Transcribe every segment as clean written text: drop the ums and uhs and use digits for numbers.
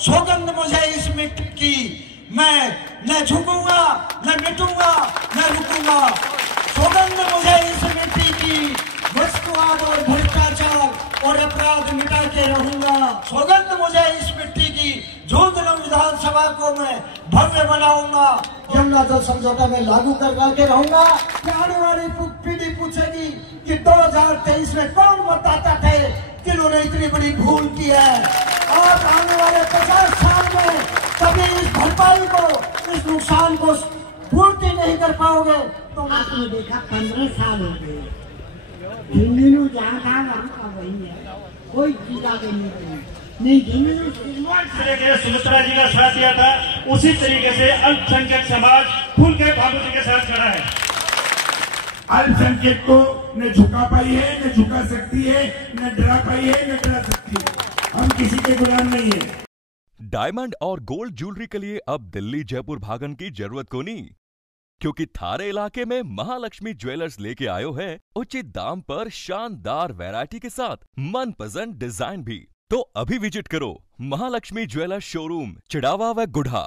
सौगंध मुझे इस मिट्टी की, मैं न झुकूंगा न मिटूंगा न रुकूंगा। सौगंध मुझे इस मिट्टी की, वस्तुवाद और भ्रष्टाचार और अपराध मिटा के रहूंगा। सौगंध मुझे इस मिट्टी की, झुंझुनू विधानसभा को मैं भव्य बनाऊंगा। यमुना जल समझौता में लागू करवा के रहूंगा। आने वाली पीढ़ी पूछेगी कि 2023 में कौन मतदाता थे जिन्होंने इतनी बड़ी भूल की है। और आने वाले 50 साल में कभी इस भरपाई को, इस नुकसान को पूर्ति नहीं कर पाओगे। तो आपने देखा 15 साल हो गए, झुंझुनू जहाँ था वहाँ वही है, कोई चीज आगे नहीं। सुमित्रा जी का साथ दिया था, उसी तरीके से अल्पसंख्यक समाज खुल के भाभू जी के साथ खड़ा है। अल्पसंख्यक को न झुका पाई है, न झुका सकती है, न डरा पाई है, न डरा सकती है। हम किसी के गुलाम नहीं है। डायमंड और गोल्ड ज्वेलरी के लिए अब दिल्ली जयपुर भागन की जरूरत को नहीं, क्योंकि थारे इलाके में महालक्ष्मी ज्वेलर्स लेके आयो है उचित दाम पर शानदार वैरायटी के साथ मनपसंद डिजाइन भी। तो अभी विजिट करो महालक्ष्मी ज्वेलर्स शोरूम चिड़ावा व गुढ़ा।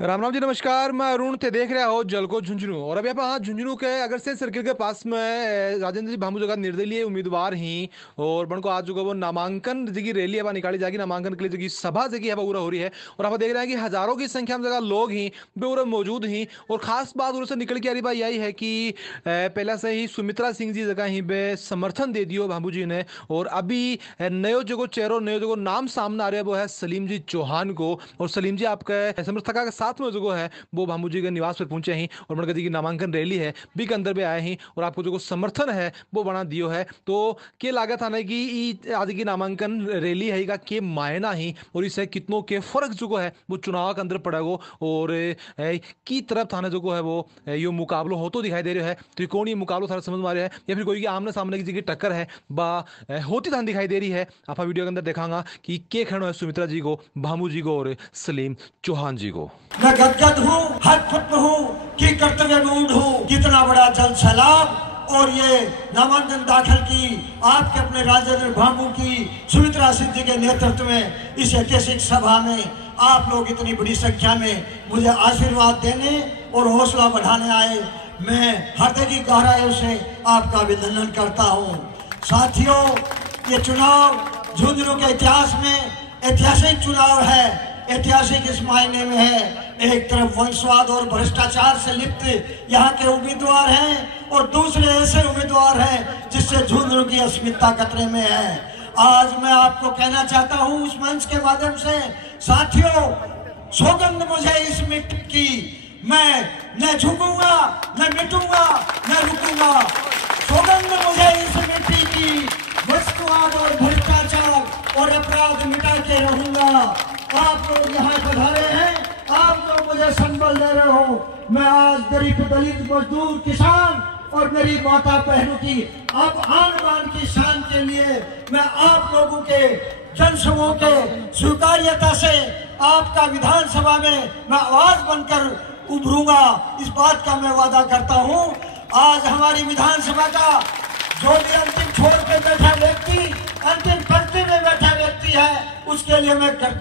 राम राम जी, नमस्कार। मैं अरुण थे, देख रहा हो जलको झुंझुनू। और अभी आप झुंझुनू के अगरसेन सर्किल के पास में राजेंद्र जी भामू जगह निर्दलीय उम्मीदवार ही और बन को आज जो वो नामांकन की रैली है निकाली जाएगी। नामांकन के लिए जो सभा जगह है वो पूरा हो रही है और आप देख रहे हैं कि हजारों की संख्या में जगह लोग ही पूरा मौजूद ही। और खास बात उनसे निकल के आ रही बात यही है कि पहले से ही सुमित्रा सिंह जी जगह ही पे समर्थन दे दियो भामू जी ने। और अभी नयो जो चेहरो, नयो जो नाम सामने आ रहा है वो है सलीम जी चौहान को। और सलीम जी आपके समर्थका के साथ में जो है वो भामू जी के निवास पर पहुंचे हैं और मनका जी की नामांकन रैली है भी के अंदर भी आए हैं और आपको जो समर्थन है वो बना दियो है। तो के लागत आने की आज की नामांकन रैली है का के मायना ही और इससे कितनों के फर्क जो है वो चुनाव के अंदर पड़ेगा और की तरफ थाने जो है वो यो मुकाबलो हो तो दिखाई दे रहा है। त्रिकोणीय मुकाबलो थारा समझ में आ रहा है या फिर कोई आमने सामने की टक्कर है बा होती थान दिखाई दे रही है। आप वीडियो के अंदर देखांगा कि के खड़ो है सुमित्रा जी को, भामू जी को और सलीम चौहान जी को। मैं गदगद हूँ, हतपत हूँ कि कर्तव्य मूड हूँ। कितना बड़ा जल सैलाब और ये नामांकन दाखिल की आपके अपने राजेंद्र भामू की सुमित्रा सिंह जी के नेतृत्व में इस ऐतिहासिक सभा में आप लोग इतनी बड़ी संख्या में मुझे आशीर्वाद देने और हौसला बढ़ाने आए। मैं हृदय की गहराइयों से आपका अभिनंदन करता हूँ। साथियों, ये चुनाव झुंझुनू के इतिहास में ऐतिहासिक चुनाव है। ऐतिहासिक इस मायने में है, एक तरफ वंशवाद और भ्रष्टाचार से लिप्त यहाँ के उम्मीदवार हैं और दूसरे ऐसे उम्मीदवार हैं जिससे झुंझुनू की अस्मिता खतरे में है। आज मैं आपको कहना चाहता हूँ उस मंच के माध्यम से, साथियों, सौगंध मुझे इस मिट्टी की, मैं न झुकूंगा न मिटूंगा न रुकूंगा। सौगंध मुझे इस मिट्टी की, वस्तुवाद और भ्रष्टाचार और अपराध मिटा के रहूंगा। आप लोग यहाँ पधारे हैं, आप लोग मुझे संबल दे रहे हो। मैं आज गरीब दलित मजदूर किसान और मेरी माता बहनों की अब आन बान की शान के लिए मैं आप लोगों के जनसमूह के स्वीकार्यता से आपका विधानसभा में मैं आवाज बनकर उभरूंगा। इस बात का मैं वादा करता हूँ। आज हमारी विधानसभा का जो भी अंतिम छोर पे बैठा व्यक्ति, अंतिम पंक्ति में बैठा व्यक्ति है, उसके लिए मैं कर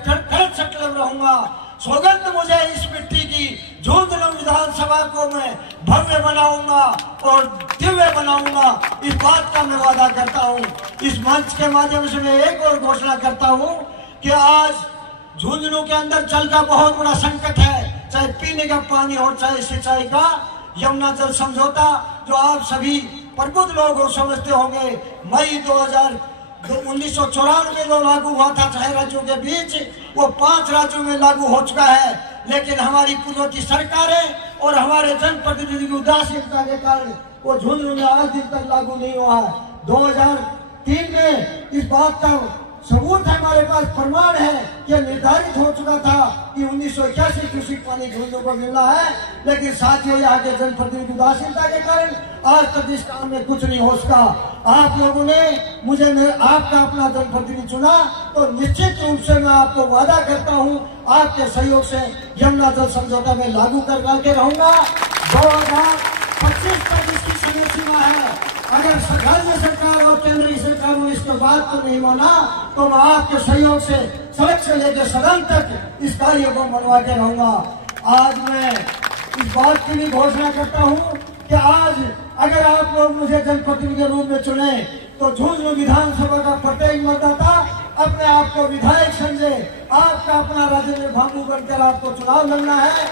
सकल रहूंगा। सौगंध मुझे इस मिट्टी की, झुंझुनू विधानसभा को मैं भव्य बनाऊंगा और दिव्य बनाऊंगा। इस बात का मैं वादा करता हूँ। इस मंच के माध्यम से मैं एक और घोषणा करता हूँ कि आज झुंझुनू के अंदर जल का बहुत बड़ा संकट है, चाहे पीने का पानी हो चाहे सिंचाई का। यमुना जल समझौता जो आप सभी प्रबुद्ध लोग समझते होंगे, मई 1994 में लागू हुआ था 6 राज्यों के बीच, वो 5 राज्यों में लागू हो चुका है। लेकिन हमारी पूर्ववर्ती सरकारें और हमारे जनप्रतिनिधि की उदासीनता के कारण वो झुंझुनू में आज दिन तक लागू नहीं हुआ है। 2003 में इस बात का सबूत है, हमारे पास प्रमाण है कि निर्धारित हो चुका था कि 1981 क्यूसेक पानी झुंझुनू को मिलना है। लेकिन साथियों, यहाँ के जनप्रतिनिधि उदासीनता के कारण आज तक इस काम में कुछ नहीं हो सका। आप लोगों ने मुझे आपका अपना जनप्रतिनिधि चुना, तो निश्चित रूप से मैं आपको वादा करता हूँ आपके सहयोग से यमुना जल समझौता में लागू करवा के रहूंगा। 2025 तक इसकी समय सीमा है। अगर राज्य सरकार और केंद्रीय सरकार ने इसके बाद तो नहीं माना, तो मैं आपके सहयोग से सड़क से लेकर सदन तक इस कार्य को मनवा के रहूंगा। आज मैं इस बात की भी घोषणा करता हूं कि आज अगर आप लोग मुझे जनप्रतिनिधि के रूप में चुने तो झुंझुनू विधानसभा का प्रत्येक मतदाता अपने आप को विधायक समझे। आपका अपना राजेंद्र भांबू बनकर आपको चुनाव लड़ना है।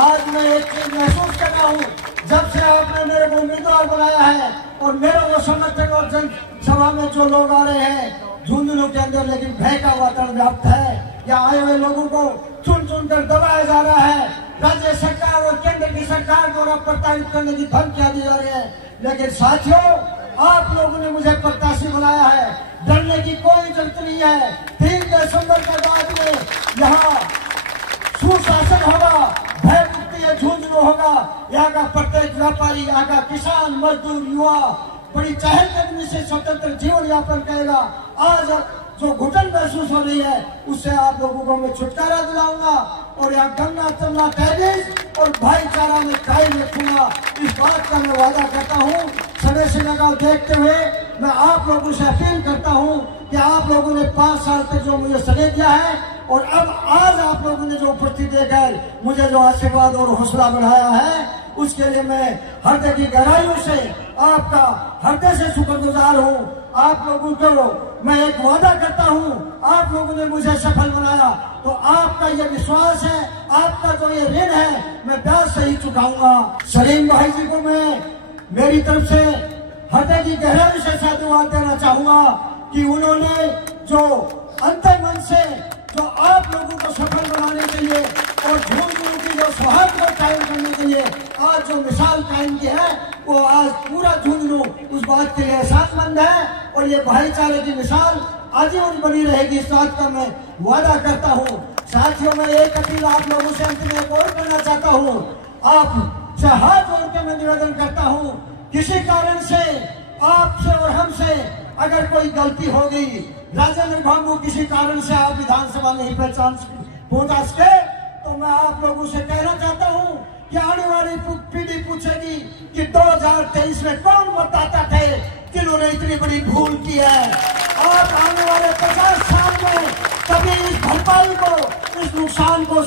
आज मैं एक चीज महसूस कर रहा हूँ, जब से आपने मेरे को उम्मीदवार बनाया है और मेरे वो समर्थक और जनसभा में जो लोग आ रहे हैं झुंझुनू के अंदर, लेकिन भय का वातावरण व्याप्त है। यहाँ आए हुए लोगों को चुन चुन कर दबाया जा रहा है। राज्य सरकार और केंद्र की सरकार द्वारा प्रताड़ित करने की धमकियां दी जा रही है। लेकिन साथियों, आप लोगों ने मुझे प्रत्याशी बनाया है, डरने की कोई जरूरत नहीं है। 3 दिसंबर के बाद में यहाँ सुशासन होगा, भय मुक्ति झुंझुनू होगा। यहाँ का प्रत्येक व्यापारी, यहाँ का किसान, मजदूर, युवा बड़ी चहलकदमी से स्वतंत्र जीवन यापन करेगा। आज जो घुटन महसूस हो रही है उससे आप लोगों को मैं छुटकारा दिलाऊंगा और यहाँ गन्ना चन्ना तहरीर और भाईचारा में कायम रखूंगा। इस बात का मैं वादा करता हूँ। समय समय का देखते हुए मैं आप लोगों से अपील करता हूँ कि आप लोगों ने 5 साल तक जो मुझे समय दिया है और अब आज आप लोगों ने जो उपस्थिति देकर मुझे जो आशीर्वाद और हौसला बढ़ाया है, उसके लिए मैं हृदय की गहराइयों से आपका हृदय से शुक्रगुजार हूँ। आप लोगों को मैं एक वादा करता हूँ, आप लोगों ने मुझे सफल बनाया तो आपका ये विश्वास है, आपका जो ये ऋण है, मैं ब्याज से ही चुकाऊंगा। सलीम भाई जी को मैं मेरी तरफ से हृदय की गहराई से साधुवाद देना चाहूंगा कि उन्होंने जो अंतर मन से जो आप लोगों को सफल बनाने के लिए और झुंझुनू की जो सौहार्द को कायम करने के लिए आज जो मिसाल कायम की है, वो आज पूरा झुंझुनू उस बात के लिए एहसासमंद है और ये भाईचारे की मिसाल आजीवन बनी रहेगी। इस बात का मैं वादा करता हूँ। साथियों, मैं एक अपील आप लोगों से अंत में एक और करना चाहता हूँ। आप से हाथ जोड़ के मैं निवेदन करता हूँ, किसी कारण से आपसे और हमसे अगर कोई गलती हो गई, राजेंद्र भांबू किसी कारण से आप विधानसभा नहीं पहुंचा सके, तो मैं आप लोगों से कहना चाहता हूं कि आने वाली पीढ़ी पूछेगी कि 2023 में कौन मतदाता थे जिन्होंने इतनी बड़ी भूल की है। आप आने वाले 50 साल में कभी इस भरपाई को, इस नुकसान को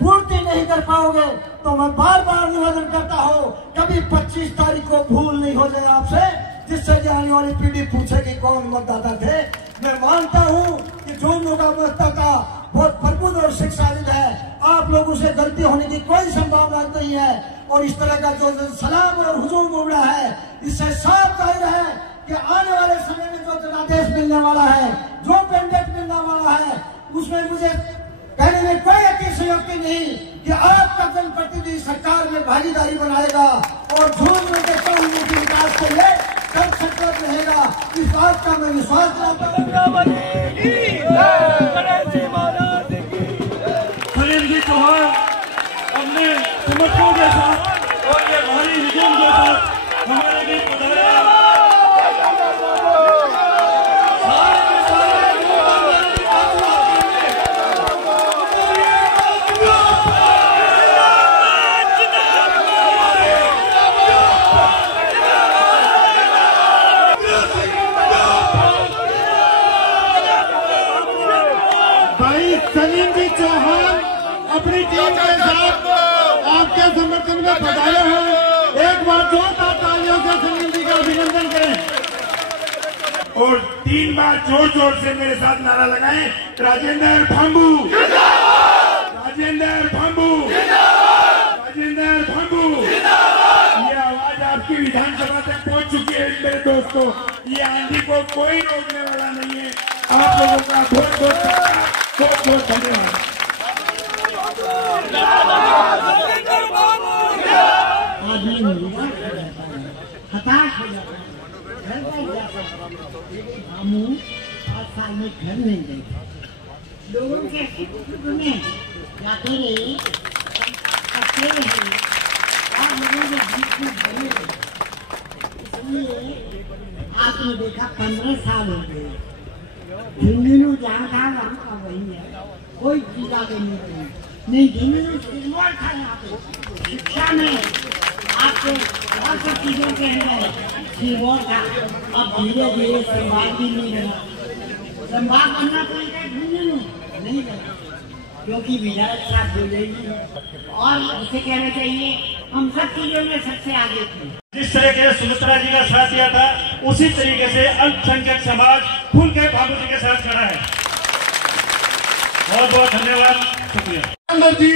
पूर्ति नहीं कर पाओगे। तो मैं बार बार निवेदन करता हूँ, कभी 25 तारीख को भूल नहीं हो जाए आपसे, जिससे कि आने वाली पीढ़ी पूछेगी कौन मतदाता थे। मैं मानता हूँ कि झुंझुनू का मतदाता बहुत प्रबुद्ध और शिक्षाविद है। आप लोगों से गलती होने की कोई संभावना नहीं है और इस तरह का जो सलाम और हुजूम उमड़ा है, इससे साफ जाहिर है कि आने वाले समय में जो जनादेश मिलने वाला है, जो पेंडेट मिलने वाला है, उसमें मुझे कहने में कोई अतिशयोक्ति नहीं कि आपका जनप्रतिनिधि सरकार में भागीदारी बनाएगा और झुंझुनू के चहुमुखी विकास के लिए सब संकल्प रहेगा। इस बात का मैं विश्वास दिलाता हूँ। सलीम जी चौहान अपने समर्थकों के साथ और ये भारी हुजूम के साथ हमारे बीच पधारे। सलीम जी चौहान अपनी टीम के साथ आपके समर्थन में पधारे हैं। एक बार जोरदार तालियों से सलीम जी का अभिनंदन करें और 3 बार जोर जोर से मेरे साथ नारा लगाएं, राजेंद्र भांबू, राजेंद्र भांबू, राजेंद्र भांबू। ये आवाज आपकी विधानसभा तक पहुंच चुकी है मेरे दोस्तों। ये आंधी को कोई रोकने वाला नहीं है। आप लोगों का बहुत बहुत धन्यवाद। आदमी निराश हो जाता है, हताश हो जाता है, घर बैठ जाता है। मामू 5 साल में घर नहीं गए, लोगों के सुख में जाते रहे, करते रहे, और लोगों के बीच में बने रहे। इसलिए आपने देखा 15 साल हो गए, झुंझुनू जहाँ था वहाँ का वही है, कोई चीज आगे नहीं झुंझुनू सिल्वर था। यहाँ पे शिक्षा में आपको बहुत सी चीजों के अंदर सिल्वर था। अब धीरे धीरे संवाद भी नहीं बना, संवाद बनना पड़ेगा झुंझुनू, नहीं करना, क्योंकि विधायक साहब बोले ही और उसे कहना चाहिए हम सब चीजों में सबसे आगे थे। जिस तरीके से सुमित्रा जी का साथ दिया था, उसी तरीके से अल्पसंख्यक समाज खुल के भामू जी के साथ खड़ा है। बहुत बहुत धन्यवाद, शुक्रिया। राजेंद्र जी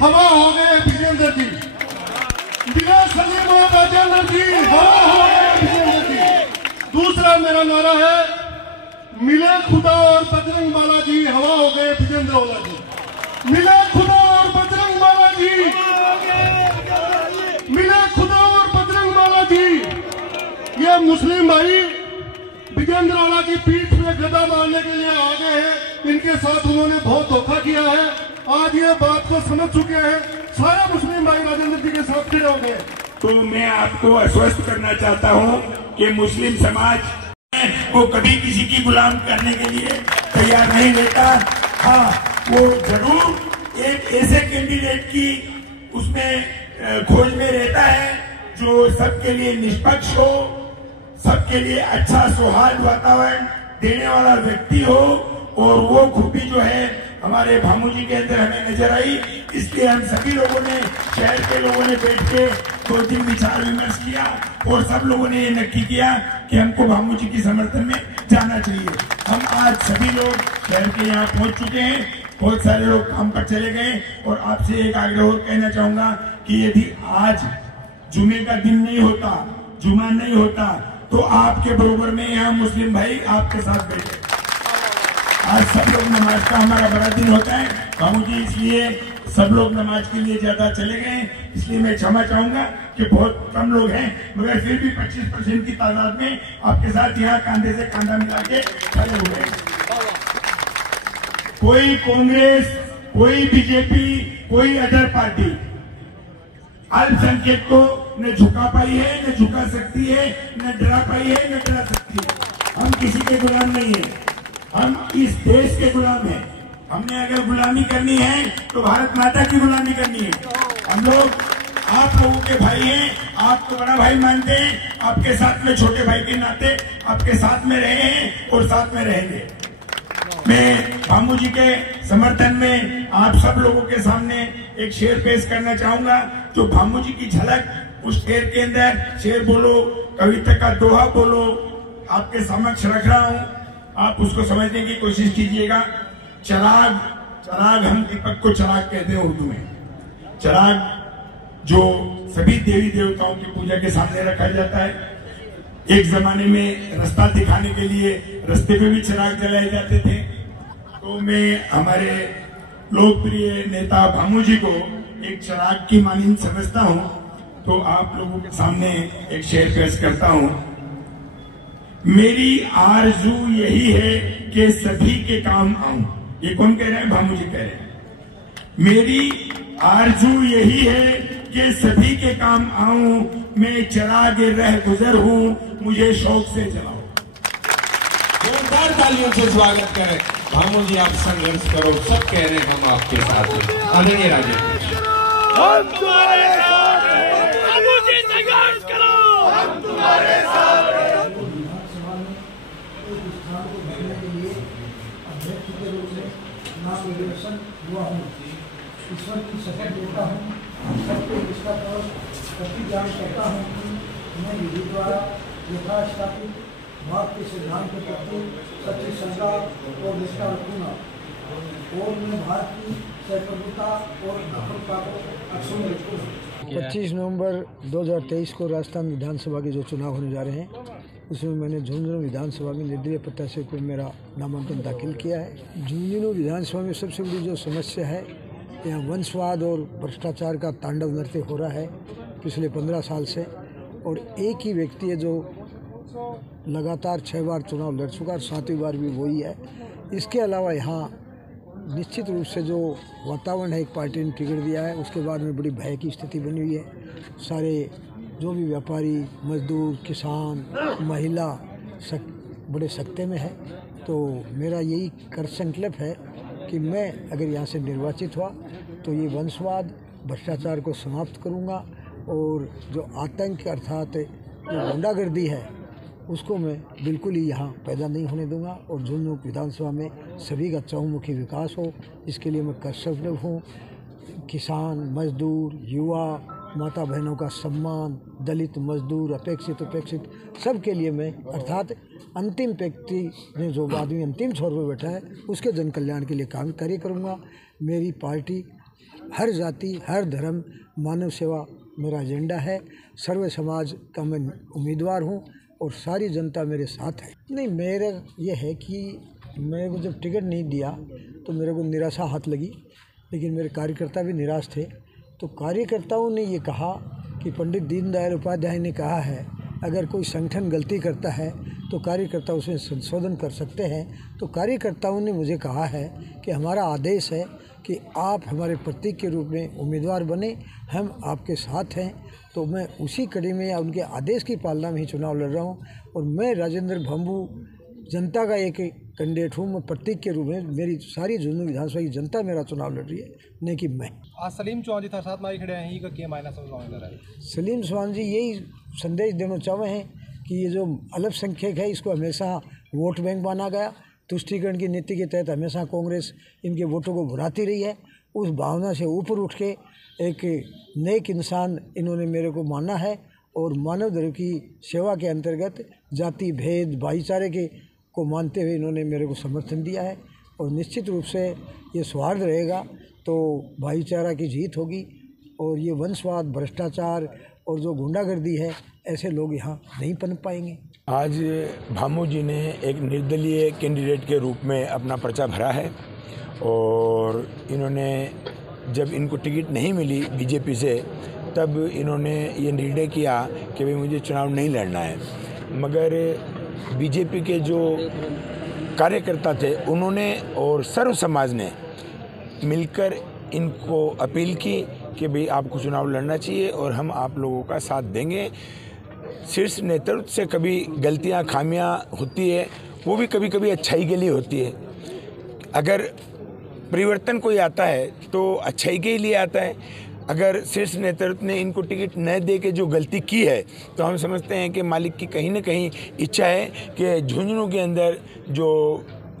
हवा हो गए, विजेंद्र जी बिना सलीम और राजेंद्र जी हवा हो गए, विजेंद्र जी। दूसरा मेरा नारा है मिले खुदा और बजरंग बाला जी हवा हो गए, विजेंद्र वाला जी। मिले खुदा और बजरंग बाला जी, मिले खुदा और बजरंग बाला जी। ये मुस्लिम भाई विजेंद्र वाला की पीठ में गदा मारने के लिए आ गए हैं। इनके साथ उन्होंने बहुत धोखा किया है। आज ये बात को समझ चुके हैं, सारे मुस्लिम भाई राजेंद्र जी के साथ खड़े हो गए। तो मैं आपको आश्वस्त करना चाहता हूं कि मुस्लिम समाज वो कभी किसी की गुलाम करने के लिए तैयार नहीं रहता। हाँ, वो जरूर एक ऐसे कैंडिडेट की उसमें खोज में रहता है जो सबके लिए निष्पक्ष हो, सबके लिए अच्छा सौहार्द वातावरण देने वाला व्यक्ति हो। और वो खूबी जो है हमारे भामू जी के अंदर हमें नजर आई। इसलिए हम सभी लोगों ने, शहर के लोगों ने बैठ के 2 दिन विचार विमर्श किया और सब लोगों ने ये नक्की किया कि हमको भामू जी की समर्थन में जाना चाहिए। हम आज सभी लोग शहर के यहाँ पहुंच चुके हैं, बहुत सारे लोग काम पर चले गए। और आपसे एक आग्रह और कहना चाहूंगा कि यदि आज जुमे का दिन नहीं होता, जुमा नहीं होता, तो आपके बरोबर में यहाँ मुस्लिम भाई आपके साथ बैठे। आज सब लोग नमाज का हमारा बड़ा दिन होता है भामू जी, इसलिए सब लोग नमाज के लिए ज्यादा चले गए। इसलिए मैं क्षमा चाहूंगा कि बहुत कम लोग हैं, मगर फिर भी 25% की तादाद में आपके साथ यहाँ कांधे से कांधा मिला के खड़े हुए। कोई कांग्रेस, कोई बीजेपी, कोई अदर पार्टी अल्पसंख्यक को न झुका पाई है, न झुका सकती है, न डरा पाई है, न डरा सकती है। हम किसी के गुलाम नहीं है, हम इस देश के गुलाम हैं। हमने अगर गुलामी करनी है तो भारत माता की गुलामी करनी है। हम लोग आप लोगों के भाई हैं, आपको बड़ा भाई मानते हैं, आपके साथ में छोटे भाई के नाते आपके साथ में रहे हैं और साथ में रहेंगे। मैं भामू जी के समर्थन में आप सब लोगों के सामने एक शेर पेश करना चाहूंगा, जो भामू जी की झलक उस शेर के अंदर, शेर बोलो, कविता का दोहा बोलो, आपके समक्ष रख रहा हूं। आप उसको समझने की कोशिश कीजिएगा। चिराग, चिराग, हम दीपक को चिराग कहते हैं उर्दू में। चिराग जो सभी देवी देवताओं की पूजा के सामने रखा जाता है। एक जमाने में रास्ता दिखाने के लिए रास्ते पे भी चिराग जलाए जाते थे। तो मैं हमारे लोकप्रिय नेता भामू जी को एक चिराग की मानिंद समझता हूं। तो आप लोगों के सामने एक शेर पेश करता हूं। मेरी आरजू यही है कि सभी के काम आऊं। ये कौन कह रहे हैं? भामू जी कह रहे हैं। मेरी आरजू यही है कि सभी के काम आऊं, मैं चिराग रह गुजर हूं, मुझे शौक से जलाओ। जोरदार तालियों से स्वागत करें। भामू जी आप संघर्ष करो, सब कह रहे हैं हम आपके साथ हैं। आदरणीय राजेंद्र, हम तुम्हारे साथ हैं। भामू जी संघर्ष करो, हम तुम्हारे साथ हैं। नामनिर्देशन हुआ हूँ, ईश्वर की शपथ लेता हूँ, सबको निष्ठा पर प्रतिज्ञान करता हूँ कि मैं विधि द्वारा यथास्थापित भारत के सिद्धांत के प्रति सच्ची श्रद्धा और निष्ठा रखूंगा और मैं भारत की सहप्रभुता और अखंडता को अक्षुण्ण रखूंगा। 25 नवंबर 2023 को राजस्थान विधानसभा के जो चुनाव होने जा रहे हैं, उसमें मैंने झुंझुनू विधानसभा में निर्दलीय प्रत्याशी को मेरा नामांकन दाखिल किया है। झुंझुनू विधानसभा में सबसे बड़ी जो समस्या है, यहाँ वंशवाद और भ्रष्टाचार का तांडव नृत्य हो रहा है पिछले 15 साल से। और एक ही व्यक्ति है जो लगातार 6 बार चुनाव लड़ चुका और 7वीं बार भी वही है। इसके अलावा यहाँ निश्चित रूप से जो वातावरण है, एक पार्टी ने टिकट दिया है, उसके बाद में बड़ी भय की स्थिति बनी हुई है। सारे जो भी व्यापारी, मजदूर, किसान, महिला बड़े सख्ते में है। तो मेरा यही कर संकल्प है कि मैं अगर यहाँ से निर्वाचित हुआ तो ये वंशवाद, भ्रष्टाचार को समाप्त करूँगा और जो आतंक अर्थात जो गुंडागर्दी है उसको मैं बिल्कुल ही यहाँ पैदा नहीं होने दूंगा और झुंझुनू विधानसभा में सभी का चहुमुखी विकास हो, इसके लिए मैं कर्तव्य हूँ। किसान, मजदूर, युवा, माता बहनों का सम्मान, दलित, मजदूर, अपेक्षित उपेक्षित सबके लिए मैं, अर्थात अंतिम व्यक्ति ने जो आदमी अंतिम छोर पर बैठा है उसके जन कल्याण के लिए कार्य करूँगा। मेरी पार्टी हर जाति, हर धर्म, मानव सेवा मेरा एजेंडा है। सर्व समाज का मैं उम्मीदवार हूँ और सारी जनता मेरे साथ है। नहीं, मेरा ये है कि मेरे को जब टिकट नहीं दिया तो मेरे को निराशा हाथ लगी, लेकिन मेरे कार्यकर्ता भी निराश थे। तो कार्यकर्ताओं ने ये कहा कि पंडित दीनदयाल उपाध्याय ने कहा है, अगर कोई संगठन गलती करता है तो कार्यकर्ता उसमें संशोधन कर सकते हैं। तो कार्यकर्ताओं ने मुझे कहा है कि हमारा आदेश है कि आप हमारे प्रतीक के रूप में उम्मीदवार बने, हम आपके साथ हैं। तो मैं उसी कड़ी में या उनके आदेश की पालना में ही चुनाव लड़ रहा हूँ और मैं राजेंद्र भांबू जनता का एक कैंडिडेट हूँ। मैं प्रतीक के रूप में, मेरी सारी झुंझुनू विधानसभा की जनता मेरा चुनाव लड़ रही है, नहीं कि मैं। आज सलीम चौहान जी था साथ में खड़े हैं, क्या मायना समझ है? सलीम चौहान जी यही संदेश देना चाहे हैं कि ये जो अल्पसंख्यक है इसको हमेशा वोट बैंक माना गया। तुष्टीकरण की नीति के तहत हमेशा कांग्रेस इनके वोटों को भुनाती रही है। उस भावना से ऊपर उठ के एक नेक इंसान इन्होंने मेरे को माना है और मानव धर्म की सेवा के अंतर्गत जाति भेद भाईचारे के को मानते हुए इन्होंने मेरे को समर्थन दिया है। और निश्चित रूप से ये सौहार्द रहेगा तो भाईचारा की जीत होगी और ये वंशवाद, भ्रष्टाचार और जो गुंडागर्दी है, ऐसे लोग यहाँ नहीं पनप पाएंगे। आज भामू जी ने एक निर्दलीय कैंडिडेट के रूप में अपना पर्चा भरा है और इन्होंने, जब इनको टिकट नहीं मिली बीजेपी से, तब इन्होंने ये निर्णय किया कि भाई मुझे चुनाव नहीं लड़ना है। मगर बीजेपी के जो कार्यकर्ता थे उन्होंने और सर्व समाज ने मिलकर इनको अपील की कि भाई आपको चुनाव लड़ना चाहिए और हम आप लोगों का साथ देंगे। शीर्ष नेतृत्व से कभी गलतियां, खामियां होती है, वो भी कभी कभी अच्छाई के लिए होती है। अगर परिवर्तन कोई आता है तो अच्छाई के लिए आता है। अगर शीर्ष नेतृत्व ने इनको टिकट न दे के जो गलती की है तो हम समझते हैं कि मालिक की कहीं न कहीं इच्छा है कि झुंझुनू के अंदर जो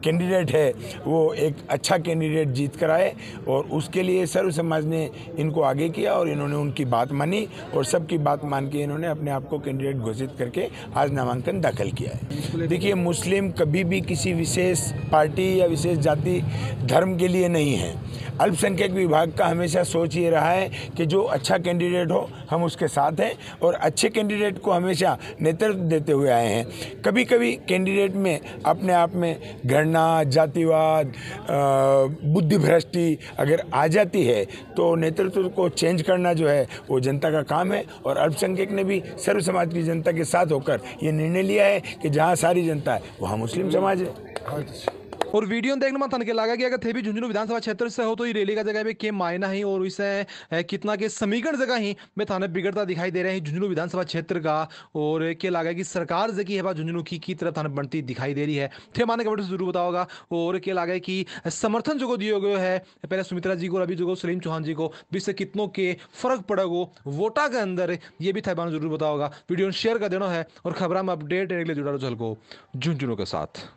कैंडिडेट है वो एक अच्छा कैंडिडेट जीत कर आए और उसके लिए सर्व समाज ने इनको आगे किया और इन्होंने उनकी बात मानी और सबकी बात मान के इन्होंने अपने आप को कैंडिडेट घोषित करके आज नामांकन दाखिल किया है। देखिए, मुस्लिम कभी भी किसी विशेष पार्टी या विशेष जाति धर्म के लिए नहीं है। अल्पसंख्यक विभाग का हमेशा सोच ये रहा है कि जो अच्छा कैंडिडेट हो हम उसके साथ हैं और अच्छे कैंडिडेट को हमेशा नेतृत्व देते हुए आए हैं। कभी कभी कैंडिडेट में अपने आप में घृणा, जातिवाद, बुद्धिभ्रष्टि अगर आ जाती है तो नेतृत्व को चेंज करना जो है वो जनता का काम है। और अल्पसंख्यक ने भी सर्व समाज की जनता के साथ होकर ये निर्णय लिया है कि जहाँ सारी जनता है वहाँ मुस्लिम समाज है। और वीडियो देखने में तनके लगा कि अगर थे भी झुंझुनू विधानसभा क्षेत्र से हो तो ये रैली का जगह पे के मायना ही और इसे कितना के समीकरण जगह ही में थाने बिगड़ता दिखाई दे रहे हैं झुंझुनू विधानसभा क्षेत्र का। और के लगा कि सरकार जगी है झुंझुनू की तरफ थाने बनती दिखाई दे रही है। थे माने कमेंट से जरूर बताओगा। और के लगा कि समर्थन जो दिए गए है पहले सुमित्रा जी को और अभी जो सलीम चौहान जी को बीच से कितनों के फर्क पड़ेगो वोटा के अंदर, ये भी थे जरूर बताओगा। वीडियो शेयर कर देना है और खबर में अपडेट जुड़ा रहो झुंझुनू के साथ।